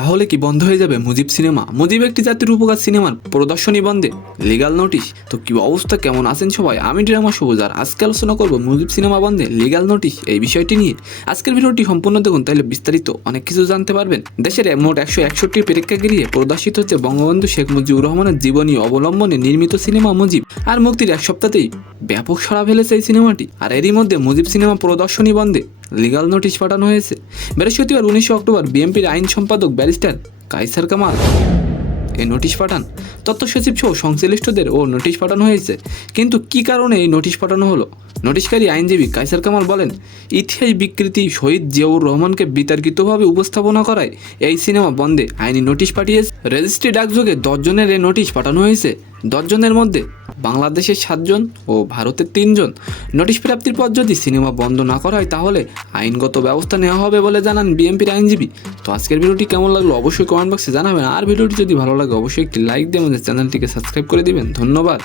তাহলে কি বন্ধ হয়ে যাবে মুজিব সিনেমা? মুজিব একটি জাতির উপকার সিনেমার প্রদর্শনী বন্ধে লিগ্যাল নোটিশ। তো কি অবস্থা, কেমন আছেন সবাই? আমি ড্রামা সবুজ, আর আজকে আলোচনা করবো মুজিব সিনেমা বন্ধে লিগ্যাল নোটিশ এই বিষয়টি নিয়ে। আজকের ভিডিওটি সম্পূর্ণ দেখুন, তাহলে বিস্তারিত অনেক কিছু জানতে পারবেন। দেশের মোট 161টি প্রেক্ষাগৃহে প্রদর্শিত হচ্ছে বঙ্গবন্ধু শেখ মুজিবুর রহমানের জীবনী অবলম্বনে নির্মিত সিনেমা মুজিব। আর মুক্তির এক সপ্তাহতেই ব্যাপক সাড়া ফেলেছে এই সিনেমাটি। আর এরই মধ্যে মুজিব সিনেমা প্রদর্শনী বন্ধে লিগ্যাল নোটিশ পাঠানো হয়েছে। বৃহস্পতিবার 19 অক্টোবর বিএনপির আইন সম্পাদক ব্যারিস্টার কায়সার কামাল এই নোটিশ পাঠান। তথ্য সচিব সহ সংশ্লিষ্টদের নোটিশ পাঠানো হয়েছে। কিন্তু কি কারণে এই নোটিশ পাঠানো হলো? নোটিশকারী আইনজীবী কায়সার কামাল বলেন, ইতিহাস বিকৃতি শহীদ জিয়াউর রহমানকে বিতর্কিতভাবে উপস্থাপনা করায় এই সিনেমা বন্ধে আইনি নোটিশ পাঠিয়েছে। রেজিস্ট্রি ডাকযোগে 10 জনের এই নোটিশ পাঠানো হয়েছে। 10 জনের মধ্যে বাংলাদেশের 7 জন ও ভারতের 3 জন। নোটিশ প্রাপ্তির পর যদি সিনেমা বন্ধ না করা হয় তাহলে আইনগত ব্যবস্থা নেওয়া হবে বলে জানান বিএনপির আইনজীবী। তো আজকের ভিডিওটি কেমন লাগলো অবশ্যই কমেন্ট বক্সে জানাবেন। আর ভিডিওটি যদি ভালো লাগে অবশ্যই একটি লাইক দিয়ে আমাদের চ্যানেলটিকে সাবস্ক্রাইব করে দিবেন। ধন্যবাদ।